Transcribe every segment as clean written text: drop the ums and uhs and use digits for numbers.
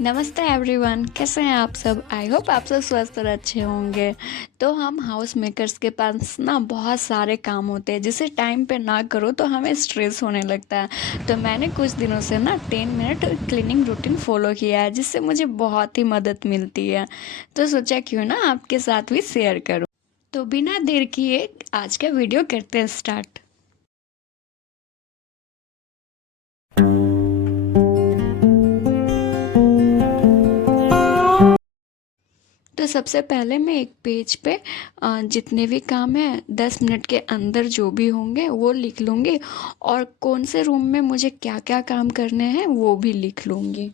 नमस्ते एवरीवन, कैसे हैं आप सब। आई होप आप सब स्वस्थ और अच्छे होंगे। तो हम हाउस मेकर्स के पास ना बहुत सारे काम होते हैं जिसे टाइम पे ना करो तो हमें स्ट्रेस होने लगता है। तो मैंने कुछ दिनों से ना 10 मिनट क्लीनिंग रूटीन फॉलो किया है जिससे मुझे बहुत ही मदद मिलती है। तो सोचा क्यों ना आपके साथ भी शेयर करूं। तो बिना देर किए आज का वीडियो करते हैं स्टार्ट। तो सबसे पहले मैं एक पेज पे जितने भी काम हैं 10 मिनट के अंदर जो भी होंगे वो लिख लूँगी और कौन से रूम में मुझे क्या क्या काम करने हैं वो भी लिख लूँगी।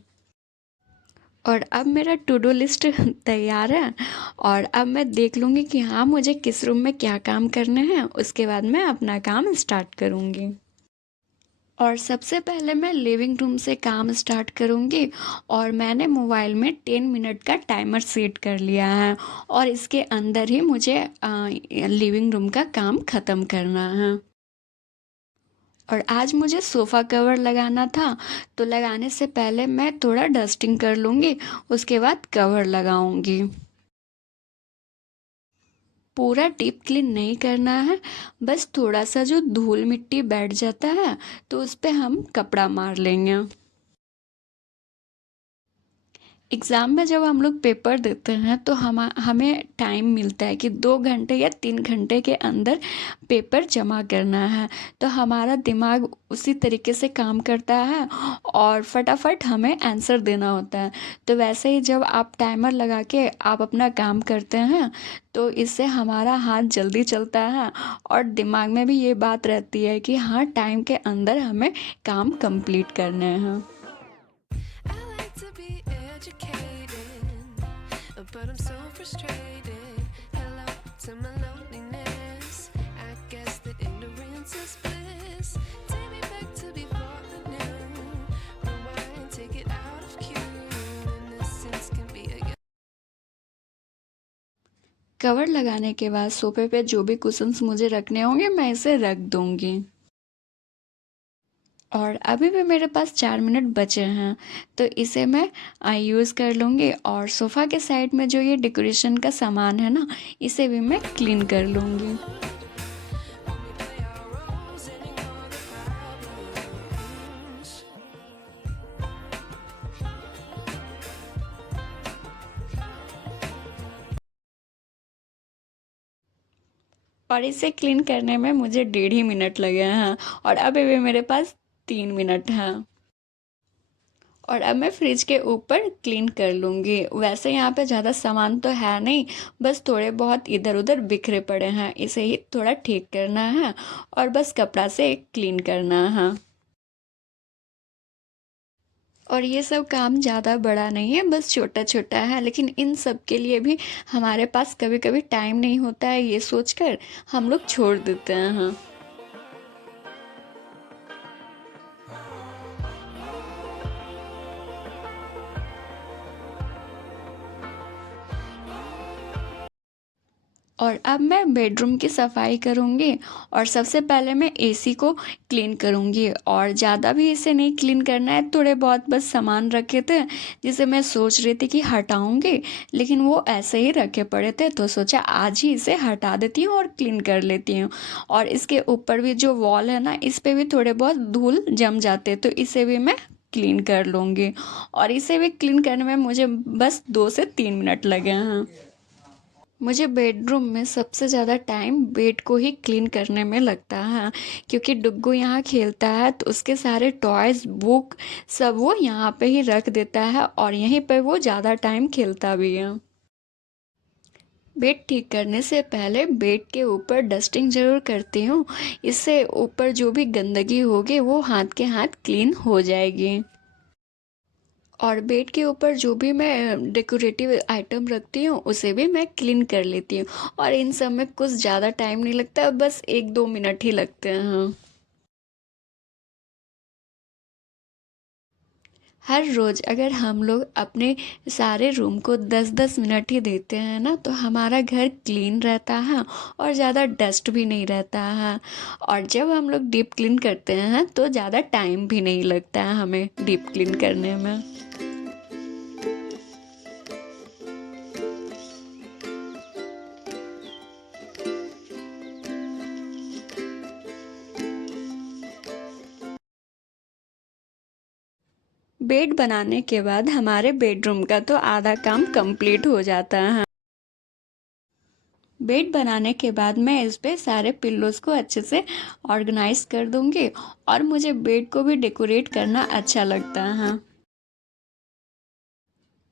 और अब मेरा टू डू लिस्ट तैयार है और अब मैं देख लूँगी कि हाँ मुझे किस रूम में क्या काम करने हैं, उसके बाद मैं अपना काम स्टार्ट करूँगी। और सबसे पहले मैं लिविंग रूम से काम स्टार्ट करूँगी और मैंने मोबाइल में 10 मिनट का टाइमर सेट कर लिया है और इसके अंदर ही मुझे लिविंग रूम का काम ख़त्म करना है। और आज मुझे सोफ़ा कवर लगाना था, तो लगाने से पहले मैं थोड़ा डस्टिंग कर लूँगी, उसके बाद कवर लगाऊँगी। पूरा डीप क्लीन नहीं करना है, बस थोड़ा सा जो धूल मिट्टी बैठ जाता है तो उस पे हम कपड़ा मार लेंगे। एग्ज़ाम में जब हम लोग पेपर देते हैं तो हमें टाइम मिलता है कि 2 घंटे या 3 घंटे के अंदर पेपर जमा करना है। तो हमारा दिमाग उसी तरीके से काम करता है और फटाफट हमें आंसर देना होता है। तो वैसे ही जब आप टाइमर लगा के आप अपना काम करते हैं तो इससे हमारा हाथ जल्दी चलता है और दिमाग में भी ये बात रहती है कि हाँ टाइम के अंदर हमें काम कंप्लीट करने हैं। I like to be educated, but I'm so frustrated. Hello to my loneliness. I guess that ignorance is bliss. Take me back to before I knew. Rewind, take it out of cue. Innocence can be a cover लगाने के बाद सोफे पे जो भी cushions मुझे रखने होंगे मैं इसे रख दूंगी। और अभी भी मेरे पास 4 मिनट बचे हैं तो इसे मैं यूज़ कर लूँगी और सोफ़ा के साइड में जो ये डेकोरेशन का सामान है ना इसे भी मैं क्लीन कर लूँगी। play our roles and ignore the problems. और इसे क्लीन करने में मुझे 1.5 मिनट लगे हैं और अभी भी मेरे पास 3 मिनट हैं। और अब मैं फ्रिज के ऊपर क्लीन कर लूँगी। वैसे यहाँ पे ज़्यादा सामान तो है नहीं, बस थोड़े बहुत इधर उधर बिखरे पड़े हैं, इसे ही थोड़ा ठीक करना है और बस कपड़ा से क्लीन करना है। और ये सब काम ज़्यादा बड़ा नहीं है, बस छोटा छोटा है, लेकिन इन सब के लिए भी हमारे पास कभी कभी टाइम नहीं होता है, ये सोचकर हम लोग छोड़ देते हैं। और अब मैं बेडरूम की सफाई करूँगी और सबसे पहले मैं एसी को क्लीन करूँगी और ज़्यादा भी इसे नहीं क्लीन करना है, थोड़े बहुत बस सामान रखे थे जिसे मैं सोच रही थी कि हटाऊँगी, लेकिन वो ऐसे ही रखे पड़े थे तो सोचा आज ही इसे हटा देती हूँ और क्लीन कर लेती हूँ। और इसके ऊपर भी जो वॉल है ना इस पे भी थोड़े बहुत धूल जम जाते तो इसे भी मैं क्लीन कर लूँगी। और इसे भी क्लीन करने में मुझे बस 2 से 3 मिनट लगे हैं। मुझे बेडरूम में सबसे ज़्यादा टाइम बेड को ही क्लीन करने में लगता है, क्योंकि डुग्गू यहाँ खेलता है तो उसके सारे टॉयज़ बुक सब वो यहाँ पे ही रख देता है और यहीं पे वो ज़्यादा टाइम खेलता भी है। बेड ठीक करने से पहले बेड के ऊपर डस्टिंग ज़रूर करती हूँ, इससे ऊपर जो भी गंदगी होगी वो हाथ के हाथ क्लीन हो जाएगी। और बेड के ऊपर जो भी मैं डेकोरेटिव आइटम रखती हूँ उसे भी मैं क्लीन कर लेती हूँ और इन सब में कुछ ज़्यादा टाइम नहीं लगता, बस 1-2 मिनट ही लगते हैं। हर रोज़ अगर हम लोग अपने सारे रूम को 10-10 मिनट ही देते हैं ना तो हमारा घर क्लीन रहता है और ज़्यादा डस्ट भी नहीं रहता है। और जब हम लोग डीप क्लीन करते हैं तो ज़्यादा टाइम भी नहीं लगता है हमें डीप क्लीन करने में। बेड बनाने के बाद हमारे बेडरूम का तो आधा काम कंप्लीट हो जाता है। बेड बनाने के बाद मैं इस पे सारे पिल्लोज़ को अच्छे से ऑर्गेनाइज कर दूंगी और मुझे बेड को भी डेकोरेट करना अच्छा लगता है।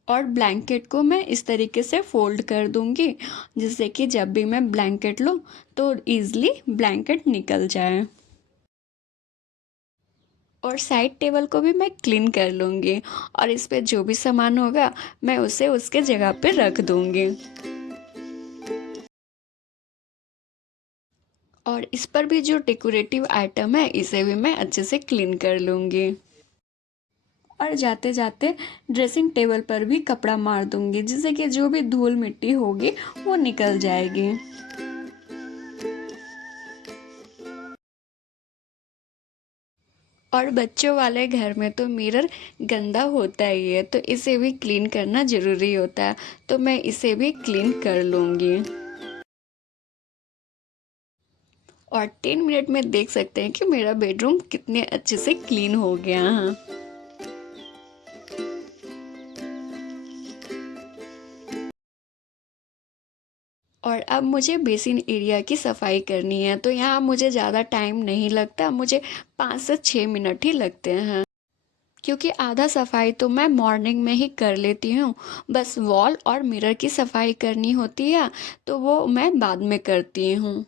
और ब्लैंकेट को मैं इस तरीके से फोल्ड कर दूंगी जिससे कि जब भी मैं ब्लैंकेट लूँ तो ईज़िली ब्लैंकेट निकल जाए। और साइड टेबल को भी मैं क्लीन कर लूँगी और इस पे जो भी सामान होगा मैं उसे उसके जगह पे रख दूँगी। और इस पर भी जो डेकोरेटिव आइटम है इसे भी मैं अच्छे से क्लीन कर लूँगी। और जाते जाते ड्रेसिंग टेबल पर भी कपड़ा मार दूँगी जिससे कि जो भी धूल मिट्टी होगी वो निकल जाएगी। और बच्चों वाले घर में तो मिरर गंदा होता ही है, तो इसे भी क्लीन करना ज़रूरी होता है, तो मैं इसे भी क्लीन कर लूँगी। और 10 मिनट में देख सकते हैं कि मेरा बेडरूम कितने अच्छे से क्लीन हो गया है। और अब मुझे बेसिन एरिया की सफाई करनी है, तो यहाँ मुझे ज़्यादा टाइम नहीं लगता, मुझे 5 से 6 मिनट ही लगते हैं। क्योंकि आधा सफाई तो मैं मॉर्निंग में ही कर लेती हूँ, बस वॉल और मिरर की सफाई करनी होती है तो वो मैं बाद में करती हूँ।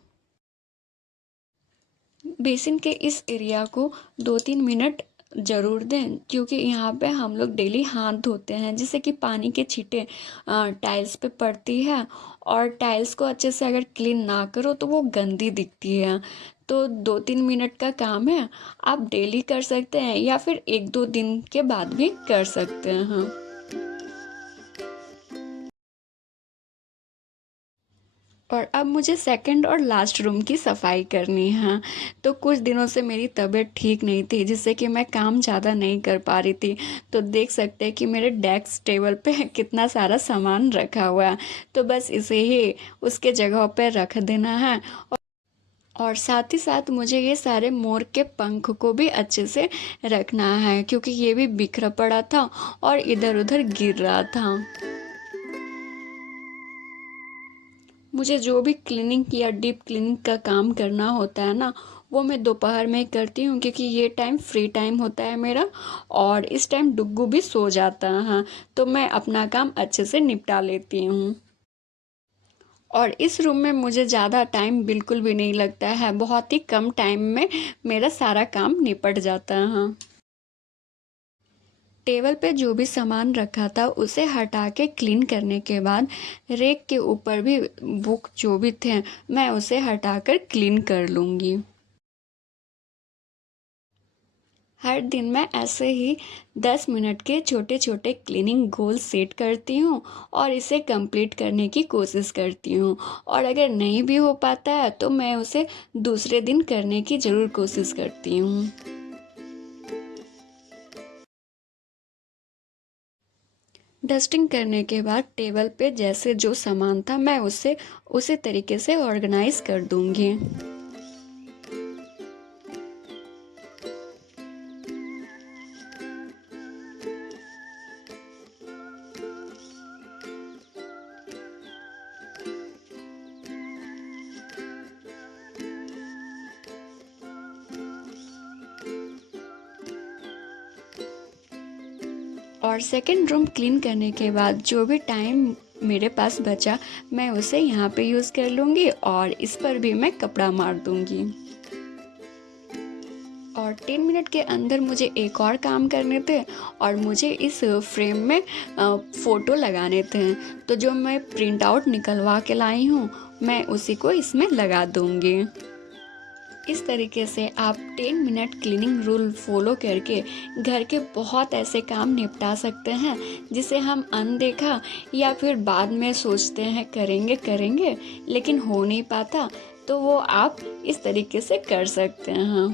बेसिन के इस एरिया को 2-3 मिनट ज़रूर दें क्योंकि यहाँ पे हम लोग डेली हाथ धोते हैं जिससे कि पानी के छींटे टाइल्स पे पड़ती है और टाइल्स को अच्छे से अगर क्लीन ना करो तो वो गंदी दिखती है। तो 2-3 मिनट का काम है, आप डेली कर सकते हैं या फिर 1-2 दिन के बाद भी कर सकते हैं। और अब मुझे सेकंड और लास्ट रूम की सफाई करनी है। तो कुछ दिनों से मेरी तबीयत ठीक नहीं थी जिससे कि मैं काम ज़्यादा नहीं कर पा रही थी, तो देख सकते हैं कि मेरे डेस्क टेबल पे कितना सारा सामान रखा हुआ है, तो बस इसे ही उसके जगह पे रख देना है। और साथ ही साथ मुझे ये सारे मोर के पंख को भी अच्छे से रखना है क्योंकि ये भी बिखरा पड़ा था और इधर उधर गिर रहा था। मुझे जो भी क्लीनिंग या डीप क्लीनिंग का काम करना होता है ना, वो मैं दोपहर में करती हूँ क्योंकि ये टाइम फ्री टाइम होता है मेरा और इस टाइम डुग्गू भी सो जाता है, तो मैं अपना काम अच्छे से निपटा लेती हूँ। और इस रूम में मुझे ज़्यादा टाइम बिल्कुल भी नहीं लगता है, बहुत ही कम टाइम में मेरा सारा काम निपट जाता है। टेबल पे जो भी सामान रखा था उसे हटा के क्लीन करने के बाद रेक के ऊपर भी बुक जो भी थे मैं उसे हटाकर क्लीन कर लूँगी। हर दिन मैं ऐसे ही 10 मिनट के छोटे छोटे क्लीनिंग गोल सेट करती हूँ और इसे कंप्लीट करने की कोशिश करती हूँ, और अगर नहीं भी हो पाता है तो मैं उसे दूसरे दिन करने की ज़रूर कोशिश करती हूँ। डस्टिंग करने के बाद टेबल पे जैसे जो सामान था मैं उसे उसी तरीके से ऑर्गेनाइज कर दूंगी। और सेकंड रूम क्लीन करने के बाद जो भी टाइम मेरे पास बचा मैं उसे यहाँ पे यूज़ कर लूँगी और इस पर भी मैं कपड़ा मार दूँगी। और 10 मिनट के अंदर मुझे एक और काम करने थे और मुझे इस फ्रेम में फ़ोटो लगाने थे, तो जो मैं प्रिंट आउट निकलवा के लाई हूँ मैं उसी को इसमें लगा दूँगी। इस तरीके से आप 10 मिनट क्लीनिंग रूल फॉलो करके घर के बहुत ऐसे काम निपटा सकते हैं जिसे हम अनदेखा या फिर बाद में सोचते हैं करेंगे करेंगे लेकिन हो नहीं पाता, तो वो आप इस तरीके से कर सकते हैं।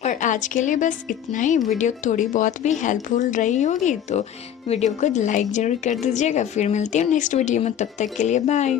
और आज के लिए बस इतना ही। वीडियो थोड़ी बहुत भी हेल्पफुल रही होगी तो वीडियो को लाइक ज़रूर कर दीजिएगा। फिर मिलती हूँ नेक्स्ट वीडियो में, तब तक के लिए बाय।